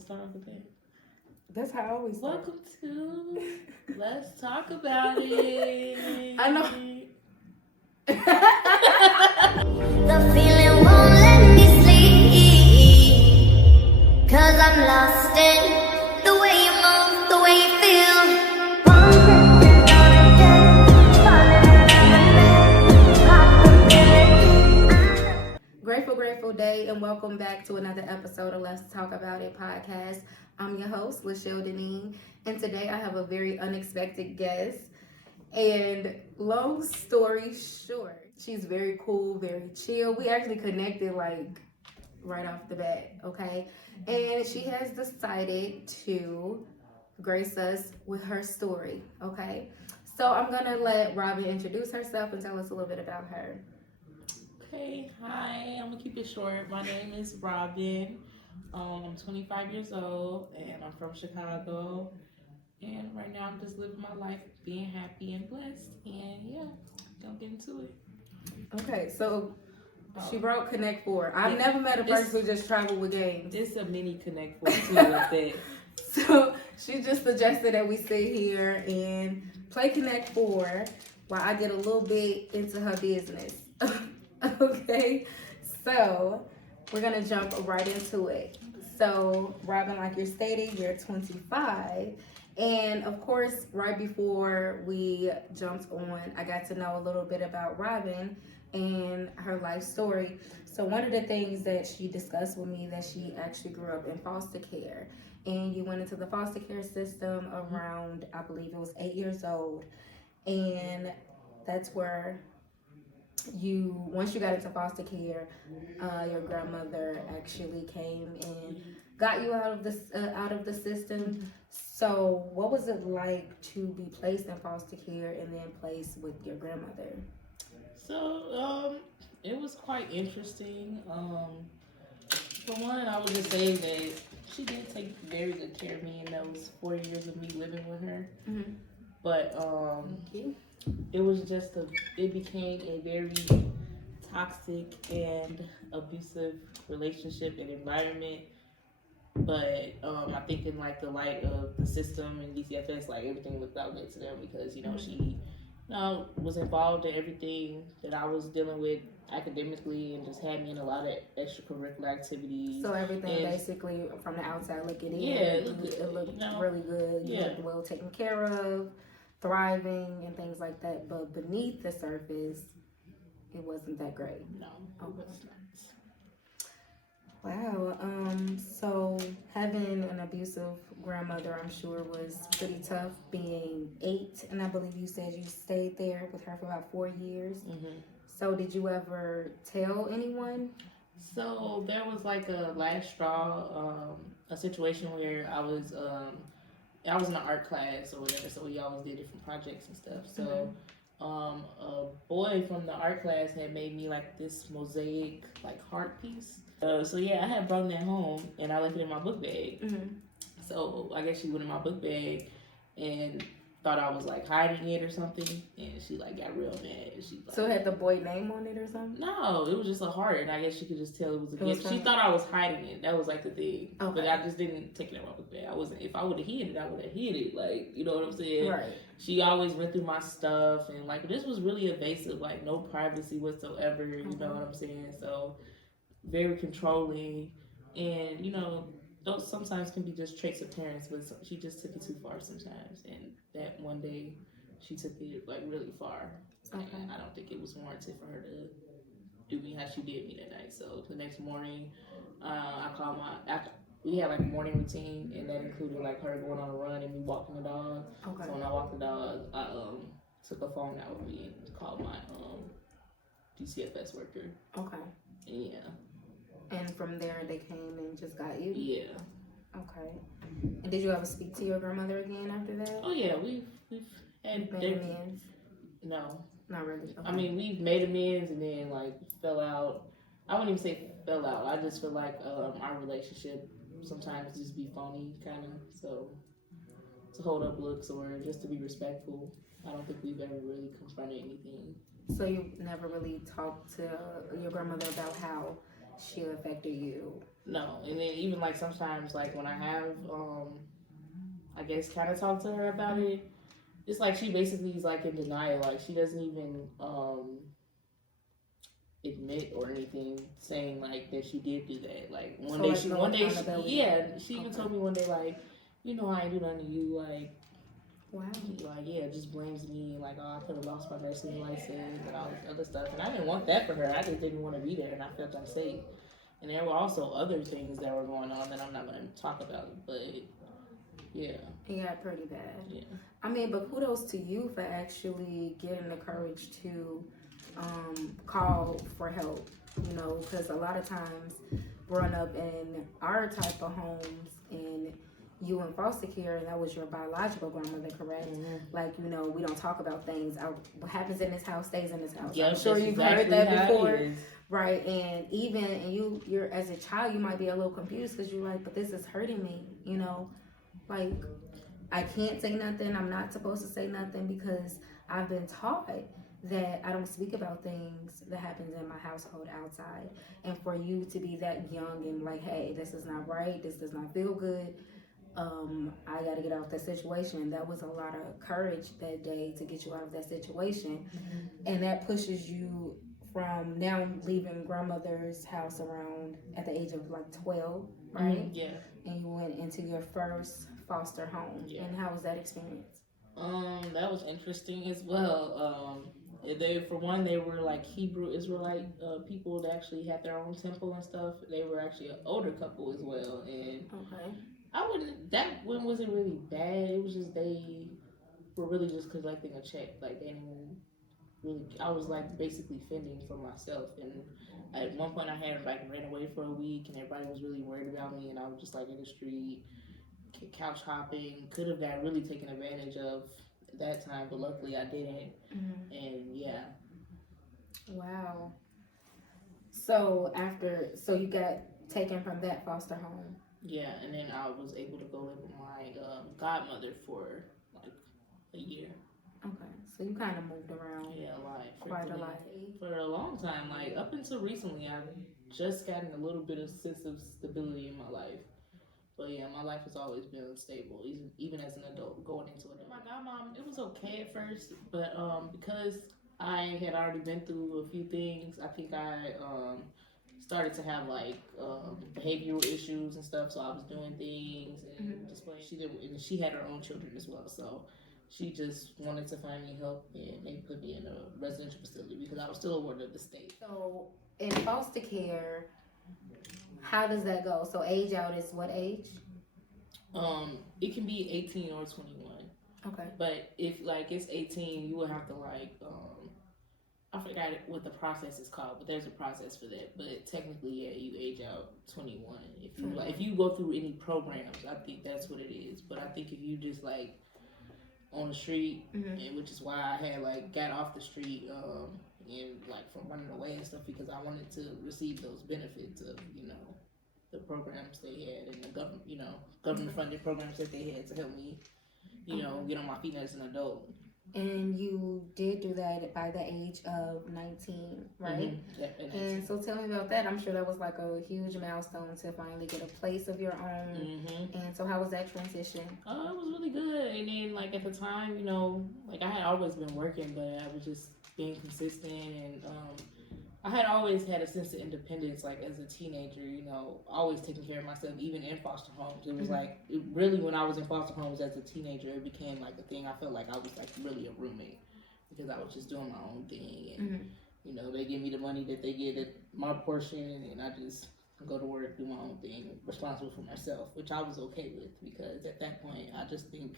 Let's start off with that. That's how I always start. Welcome to Let's Talk About It. I know. The feeling won't let me sleep, 'cause I'm lost in the way you move, the way you feel. Grateful day, and welcome back to another episode of Let's Talk About It podcast. I'm your host, LaShelle Deneen, and today I have a very unexpected guest. And long story short, she's very cool, very chill. We actually connected like right off the bat, okay? And she has decided to grace us with her story, okay? So I'm gonna let Robyn introduce herself and tell us a little bit about her. Okay, hi, I'm gonna keep it short. My name is Robyn. I'm 25 years old and I'm from Chicago. And right now I'm just living my life, being happy and blessed. And yeah, gonna get into it. Okay, so she wrote Connect 4. I've never met a person who just traveled with games. It's a mini Connect 4 too with that. So she just suggested that we sit here and play Connect 4 while I get a little bit into her business. Okay, so we're gonna jump right into it. So Robyn, like you're stating, you're 25. And of course, right before we jumped on, I got to know a little bit about Robyn and her life story. So one of the things that she discussed with me, that she actually grew up in foster care. And you went into the foster care system around, I believe it was 8 years old. And that's where once you got into foster care, your grandmother actually came and got you out of the system. So what was it like to be placed in foster care and then placed with your grandmother? So it was quite interesting. For one, I would just say that she did take very good care of me in those 4 years of me living with her. Mm-hmm. But it was just it became a very toxic and abusive relationship and environment. But I think in like the light of the system and DCFS, like everything looked out good to them because she was involved in everything that I was dealing with academically and just had me in a lot of extracurricular activities. So everything basically from the outside looking in, it looked really good. You looked well taken care of, thriving and things like that. But beneath the surface, it wasn't that great. No, it was not. Wow. So having an abusive grandmother, I'm sure, was pretty tough. Being 8, and I believe you said you stayed there with her for about 4 years. Mm-hmm. So did you ever tell anyone? So there was like a last straw, a situation where I was in an art class or whatever, so we always did different projects and stuff. So a boy from the art class had made me like this mosaic like heart piece. So yeah, I had brought that home and I left it in my book bag. Mm-hmm. So I guess she went in my book bag and thought I was like hiding it or something, and she like got real mad. She like, so it had the boy name on it or something? No, it was just a heart, and I guess she could just tell it was a gift. She thought I was hiding it. That was like the thing. Okay. But I just didn't take it in my book bag. I wasn't. If I would have hid it, I would have hid it. Like, you know what I'm saying? Right. She always went through my stuff, and like this was really evasive. Like no privacy whatsoever. You know what I'm saying? So very controlling, and those sometimes can be just traits of parents, but she just took it too far sometimes. And that one day, she took it like really far. Okay. And I don't think it was warranted for her to do me how she did me that night. So the next morning, I called we had like a morning routine, and that included like her going on a run and me walking the dog. Okay. So when I walked the dog, I took a phone out with me and called my DCFS worker. Okay. And yeah. And from there, they came and just got you? Yeah. Okay. And did you ever speak to your grandmother again after that? Oh, yeah. We've had made amends? No. Not really? Okay. I mean, we've made amends and then, like, fell out. I wouldn't even say fell out. I just feel like our relationship sometimes just be phony, kind of. So, to hold up looks or just to be respectful, I don't think we've ever really confronted anything. So you never really talked to your grandmother about how she affected you No, and then even like sometimes like when I have I guess kind of talk to her about it, it's like she basically is like in denial. Like she doesn't even admit or anything, saying like that she did do that. Like So like no accountability. yeah, she even Okay. told me one day like, you know, I ain't do nothing to you. Wow. Like yeah, just blames me. Like oh, I could have lost my nursing license and all this other stuff. And I didn't want that for her. I just didn't want to be there, and I felt unsafe. And there were also other things that were going on that I'm not going to talk about. But yeah. Yeah, pretty bad. Yeah. I mean, but kudos to you for actually getting the courage to call for help, you know, because a lot of times growing up in our type of homes and you in foster care, and that was your biological grandmother, correct? Mm-hmm. Like, you know, we don't talk about things. What happens in this house stays in this house. Yeah, I'm sure you've exactly heard that how before. it is. Right, and you're as a child, you might be a little confused because you're like, but this is hurting me, you know, like I can't say nothing. I'm not supposed to say nothing because I've been taught that I don't speak about things that happens in my household outside. And for you to be that young and like, hey, this is not right. This does not feel good. I got to get out of that situation. That was a lot of courage that day to get you out of that situation, and that pushes you from now leaving grandmother's house around at the age of like 12, right? Yeah. And you went into your first foster home. Yeah. And how was that experience? That was interesting as well. For one, they were like Hebrew Israelite people that actually had their own temple and stuff. They were actually an older couple as well, and that one wasn't really bad. It was just they were really just collecting a check. Like they didn't really. I was like basically fending for myself, and at one point I had like ran away for a week, and everybody was really worried about me, and I was just like in the street, couch hopping. Could have got really taken advantage of that time, but luckily I didn't. And yeah. Wow. So you got taken from that foster home. Yeah, and then I was able to go live with my godmother for like a year. Okay, so you kind of moved around. Yeah, a lot. Quite a lot. For a long time, like up until recently, I've just gotten a little bit of sense of stability in my life. But yeah, my life has always been unstable, even as an adult, going into it. My godmom, it was okay at first, but because I had already been through a few things, I think I started to have like behavioral issues and stuff. So I was doing things and displaying. She had her own children as well, so she just wanted to find me help, and they put me in a residential facility because I was still a ward of the state. So in foster care, how does that go? So age out is what age? It can be 18 or 21. Okay. But if like it's 18, you would have to like I forgot what the process is called, but there's a process for that. But technically, yeah, you age out 21. If you go through any programs, I think that's what it is. But I think if you just like on the street, and which is why I had like got off the street and like from running away and stuff, because I wanted to receive those benefits of the programs they had and the government funded programs that they had to help me get on my feet as an adult. And you did do that by the age of 19, right? And so tell me about that. I'm sure that was like a huge milestone to finally get a place of your own. And so how was that transition? It was really good. And then like at the time, like I had always been working, but I was just being consistent, and I had always had a sense of independence, like as a teenager, always taking care of myself, even in foster homes. It was like, really when I was in foster homes as a teenager, it became like a thing. I felt like I was like really a roommate because I was just doing my own thing. And, they give me the money that they get at my portion, and I just go to work, do my own thing, responsible for myself, which I was okay with because at that point, I just think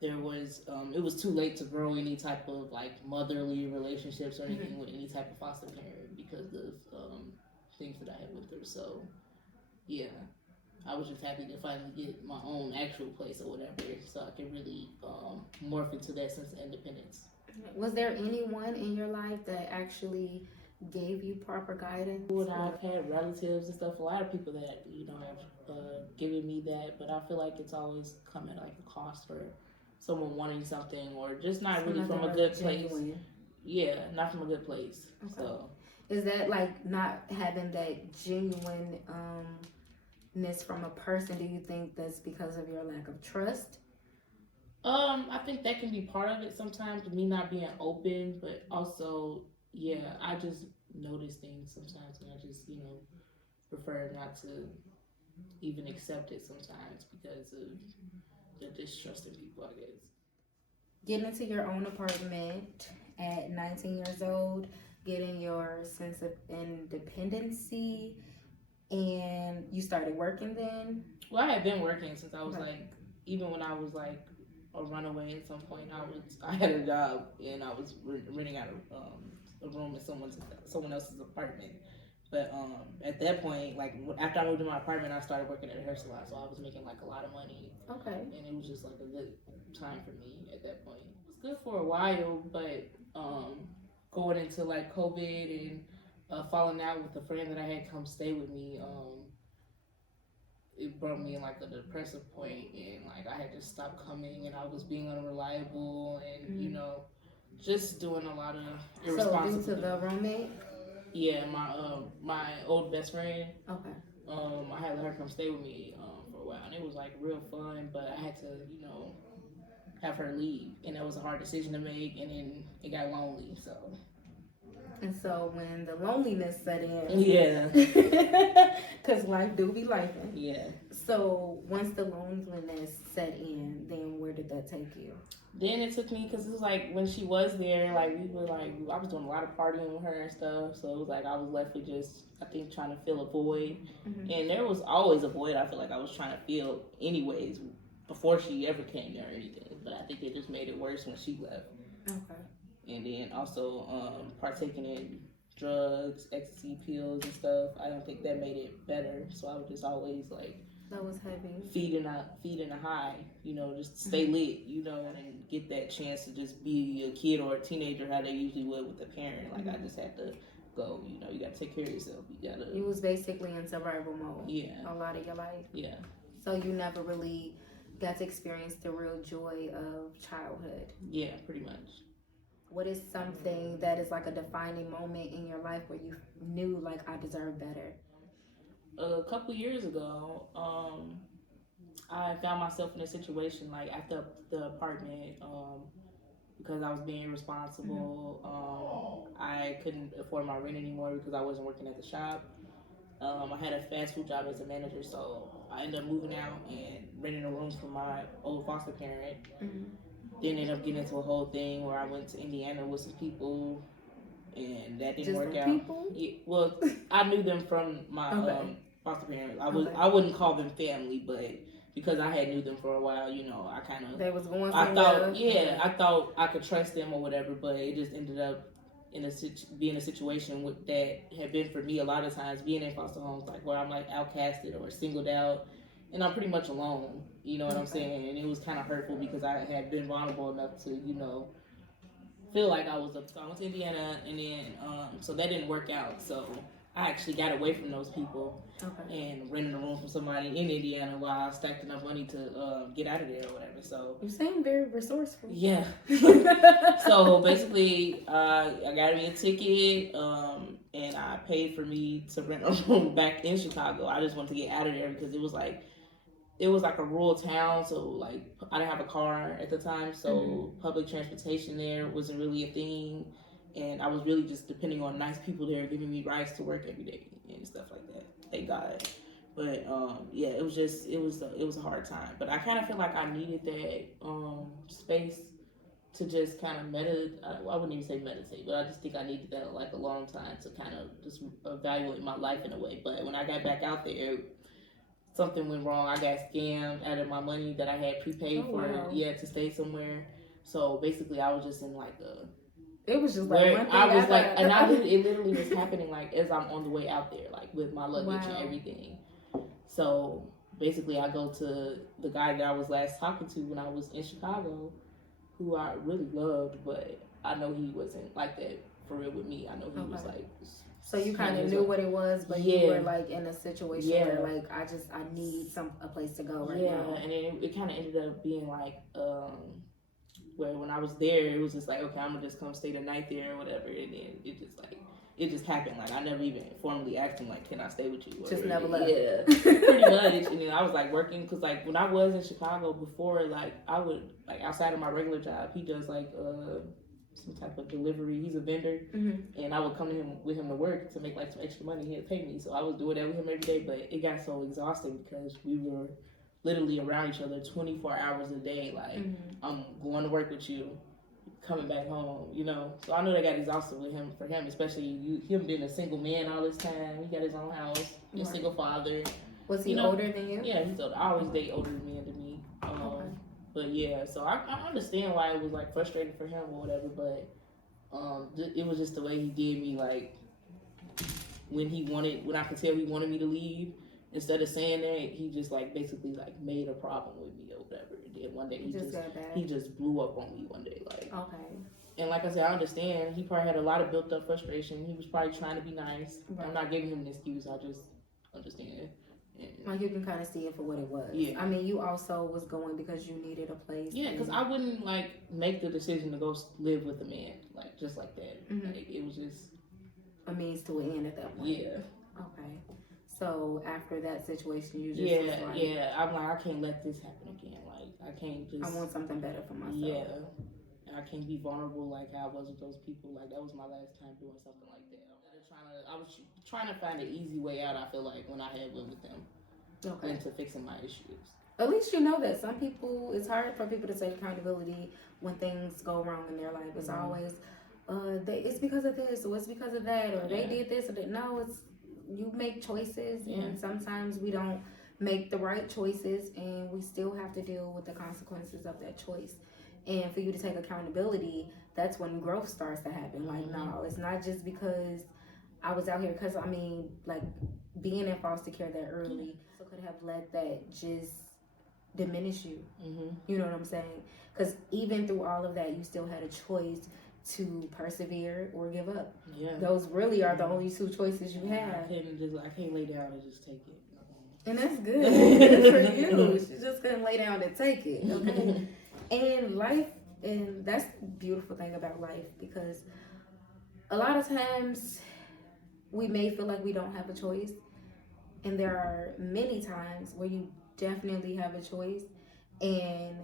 there was it was too late to grow any type of like motherly relationships or anything with any type of foster parent because of things that I had went through. So yeah, I was just happy to finally get my own actual place or whatever, so I could really morph into that sense of independence. Was there anyone in your life that actually gave you proper guidance? I've had relatives and stuff, a lot of people that have given me that, but I feel like it's always come at like a cost for someone wanting something or just not really from a good place. Yeah, not from a good place. Okay. So Is that like not having that genuine ness from a person? Do you think that's because of your lack of trust? I think that can be part of it sometimes, me not being open, but also, yeah, I just notice things sometimes and I just, prefer not to even accept it sometimes because of the distrust in people, I guess. Getting into your own apartment at 19 years old, getting your sense of independency, and you started working then? Well, I had been working since I was Okay. like, even when I was like a runaway at some point, I had a job and I was renting out a room in someone else's apartment. But at that point, like after I moved to my apartment, I started working at a hair salon, so I was making like a lot of money, Okay. and it was just like a good time for me at that point. It was good for a while, but going into like COVID and falling out with a friend that I had come stay with me, it brought me in like a depressive point, and like I had to stop coming, and I was being unreliable, and just doing a lot of irresponsible. So due to the roommate? Yeah, my old best friend. Okay. I had let her come stay with me for a while, and it was like real fun. But I had to, have her leave, and that was a hard decision to make. And then it got lonely. So. And so when the loneliness set in, Yeah. because life do be life. Yeah. So once the loneliness set in, then where did that take you? Then it took me, because it was like when she was there, like we were like, I was doing a lot of partying with her and stuff. So it was like I was left with just, I think, trying to fill a void. Mm-hmm. And there was always a void I feel like I was trying to fill anyways before she ever came there or anything. But I think it just made it worse when she left. Okay. And then also partaking in drugs, ecstasy pills and stuff. I don't think that made it better. So I was just always like, that was heavy. Feeding a high, just stay lit, and get that chance to just be a kid or a teenager how they usually would with a parent. Like I just had to go, you got to take care of yourself. You was basically in survival mode. Yeah. A lot of your life. Yeah. So you never really got to experience the real joy of childhood. Yeah, pretty much. What is something that is like a defining moment in your life where you knew like I deserve better? A couple years ago, I found myself in a situation like at the apartment because I was being irresponsible. I couldn't afford my rent anymore because I wasn't working at the shop. I had a fast food job as a manager, so I ended up moving out and renting a room from my old foster parent. Mm-hmm. Then ended up getting into a whole thing where I went to Indiana with some people, and that didn't work out. People? Yeah, well, I knew them from my foster parents. I wouldn't call them family, but because I had knew them for a while, I kind of. They was going. I thought I could trust them or whatever, but it just ended up being a situation that had been for me a lot of times being in foster homes, like where I'm like outcasted or singled out, and I'm pretty much alone. You know what I'm saying? And it was kind of hurtful because I had been vulnerable enough to, feel like I was up. So I went to Indiana, and then so that didn't work out. So I actually got away from those people and rented a room from somebody in Indiana while I stacked enough money to get out of there or whatever. So you seem very resourceful. Yeah. So basically, I got me a ticket, and I paid for me to rent a room back in Chicago. I just wanted to get out of there because it was like a rural town, so like I didn't have a car at the time, so public transportation there wasn't really a thing, and I was really just depending on nice people there giving me rides to work every day and stuff like that. Thank God. But yeah, it was a hard time. But I kind of feel like I needed that space to just kind of I wouldn't even say meditate, but I just think I needed that like a long time to kind of just evaluate my life in a way. But when I got back out there, something went wrong. I got scammed out of my money that I had prepaid to stay somewhere. So basically, I was just in like it was just like one thing I was like, and it literally was happening like as I'm on the way out there, like with my luggage and everything. So basically, I go to the guy that I was last talking to when I was in Chicago, who I really loved, but I know he wasn't like that for real with me. I know he was like. So you kind of knew what it was, but you were like in a situation where like I need a place to go right now. And then it kind of ended up being like where when I was there, it was just like, okay, I'm gonna just come stay the night there or whatever, and then it just like it just happened. Like, I never even formally asked him, like, can I stay with you? Just never left. Yeah, pretty much. And then I was, like, working, because, like, when I was in Chicago before, like, I would, like, outside of my regular job, he does, like, some type of delivery. He's a vendor. And I would come to him with him to work to make, like, some extra money. He'd pay me. So I was doing that with him every day. But it got so exhausting because we were literally around each other 24 hours a day. Like, I'm going to work with you, coming back home, you know. So I know that got exhausted with him, for him, especially him being a single man all this time. He got his own house, a single father. Was he older than you? Yeah, he's older. I always date older men than me. Okay. But yeah, so I understand why it was like frustrating for him or whatever, but it was just the way he did me, like when I could tell he wanted me to leave, instead of saying that, he just like basically like made a problem with me or whatever. And then one day he just blew up on me one day, like. Okay. And like I said, I understand. He probably had a lot of built up frustration. He was probably trying to be nice. Right. I'm not giving him an excuse. I just understand. Like, you can kind of see it for what it was. Yeah. I mean, you also was going because you needed a place. Yeah, because I wouldn't, like, make the decision to go live with a man, like, just like that. Like, it was just a means to an end at that point. Yeah. Okay. So, after that situation, you just was like... Yeah. I'm like, I can't let this happen again. Like, I can't just... I want something better for myself. Yeah. I can't be vulnerable like I was with those people. Like, that was my last time doing something like that. I was trying to find an easy way out, I feel like, when I had lived with them. Okay. Into fixing my issues. At least you know that some people, it's hard for people to take accountability when things go wrong in their life. It's always, it's because of this, or it's because of that, or they did this, or that. No, it's, you make choices, and sometimes we don't make the right choices, and we still have to deal with the consequences of that choice. And for you to take accountability, that's when growth starts to happen. Like, no, it's not just because I was out here, because, I mean, like, being in foster care that early could have let that just diminish you. You know what I'm saying? Because even through all of that, you still had a choice to persevere or give up. Yeah. Those really are the only two choices you have. I can't lay down and just take it. And that's good. Good for you. She just couldn't lay down and take it. Okay. And life, and that's the beautiful thing about life, because a lot of times we may feel like we don't have a choice, and there are many times where you definitely have a choice, and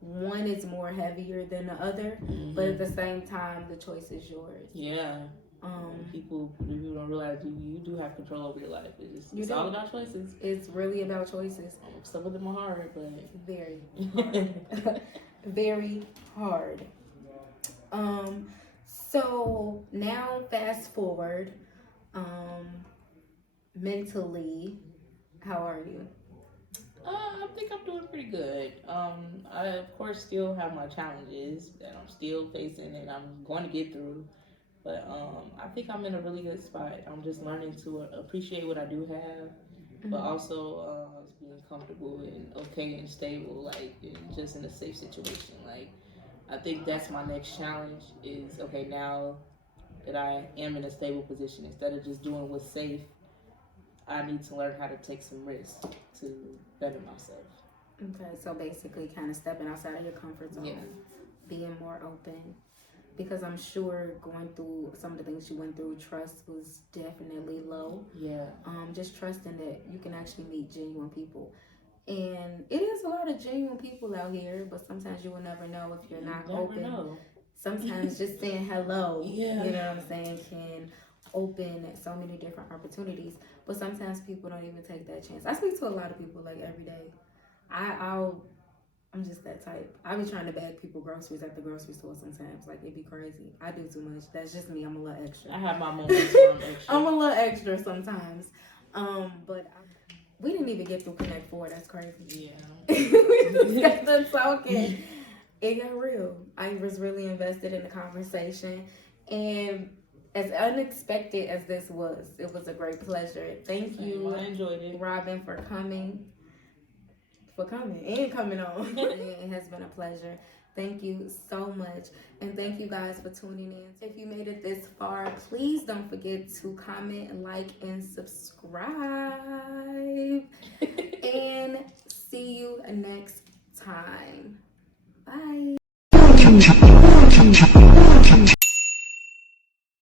one is more heavier than the other, but at the same time the choice is yours. Yeah. People don't realize you do have control over your life. It's all about choices. It's really about choices. Some of them are hard, but very hard. Very hard. So now fast forward, mentally, how are you? I think I'm doing pretty good. I of course still have my challenges that I'm still facing and I'm going to get through. But I think I'm in a really good spot. I'm just learning to appreciate what I do have, but also being comfortable and okay and stable, like, and just in a safe situation. Like, I think that's my next challenge is, okay, now that I am in a stable position, instead of just doing what's safe, I need to learn how to take some risks to better myself. Okay, so basically kind of stepping outside of your comfort zone, being more open. Because I'm sure going through some of the things you went through, trust was definitely low. Yeah. Just trusting that you can actually meet genuine people. And it is a lot of genuine people out here, but sometimes you will never know if you're not open. Know. Sometimes just saying hello, you know what I'm saying, can open so many different opportunities. But sometimes people don't even take that chance. I speak to a lot of people like every day. I'm just that type. I be trying to bag people groceries at the grocery store sometimes. Like, it'd be crazy. I do too much. That's just me. I'm a little extra. I have my moments where I'm extra. I'm a little extra sometimes. But we didn't even get through Connect 4. That's crazy. Yeah. We just got done talking. It got real. I was really invested in the conversation. And as unexpected as this was, it was a great pleasure. Thank you. I enjoyed it. Robyn, for coming. And coming on. It has been a pleasure. Thank you so much. And thank you guys for tuning in. If you made it this far, please don't forget to comment, like, and subscribe. And see you next time. Bye.